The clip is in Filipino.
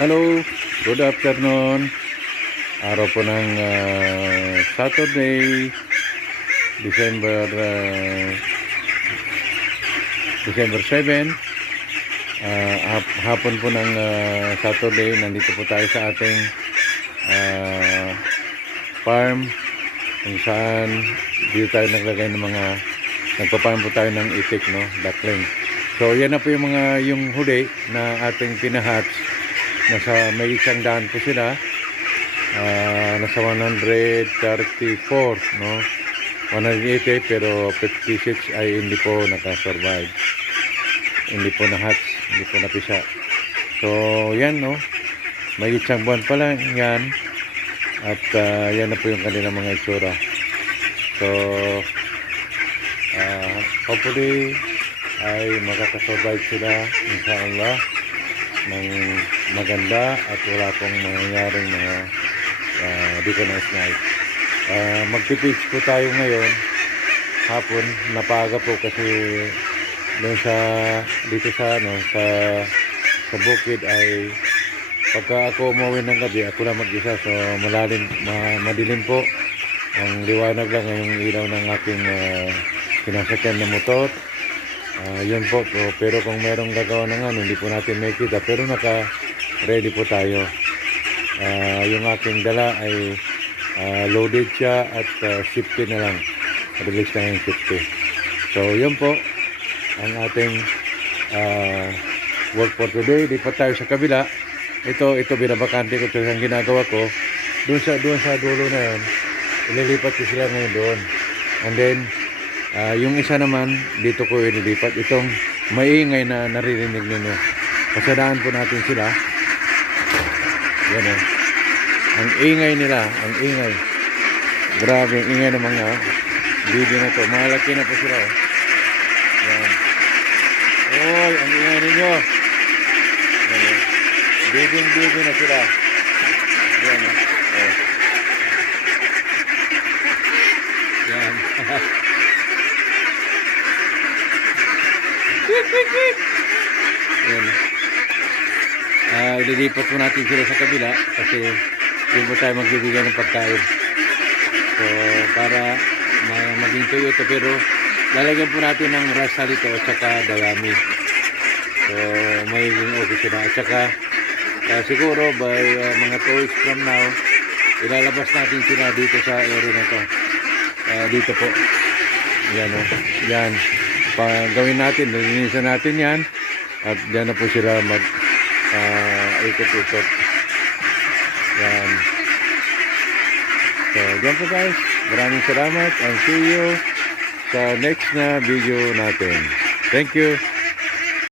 Hello, good afternoon. Araw po ng Saturday, December December 7. Hapon po ng Saturday, nandito po tayo sa ating farm kung saan dito tayo naglagay ng mga nagpa-farm po tayo ng itik, no, duckling. So yan na po yung huli na ating pinahatch. Nasa may isang daan po sila. Nasa 134, no, 180, pero 56 ay hindi po nakasurvive, hindi po na-hatch, hindi po napisa. So yan, no, may isang buwan pa lang yan. At yan na po yung kanilang mga itsura. So hopefully ay makakasurvive sila, inshallah, ng maganda at wala pong mangyayaring mga deconized night. Magpipitch po tayo ngayon hapon, napaga po kasi doon dito sa sa bukid ay pagka ako umuwi ng gabi, ako lang mag-isa, so madilim po, ang liwanag lang ngayong ilaw ng aking sinasakyan na motor. Yun po, pero kung merong gagawa ng hindi po natin makita, pero naka-ready po tayo. Yung aking dala ay loaded siya at safety na lang. Release na yung safety. So yun po ang ating work for today. Lipat tayo sa kabila. Ito binabakante ko, ito ang ginagawa ko. Doon sa dulo na yun, ililipat ko sila ngayon doon. And then yung isa naman dito ko ililipat. Itong maingay na naririnig ninyo, pasadaan po natin sila. Yan o, ang ingay nila, ang ingay, grabe ang ingay ng mga bibi na to. Malaki na po sila, oh. Yan. Oy, ang ingay ninyo. Yan, bibi na sila. Yan, oh. Yan. Yan. Ililipat po natin sila sa kabila kasi yun po tayo magbibigay ng pagkain. So para maging tuyo ito, pero lalagyan po natin ng rasa dito at saka dayami. So magiging okay sila. At saka siguro by mga 2 weeks from now, ilalabas natin sila dito sa area na to. Dito po. Yan, o. Yan. Gawin natin, linisan natin yan. At dyan na po sila ikot-ikot. Yan. So, dyan po guys. Maraming salamat and see you sa next na video natin. Thank you.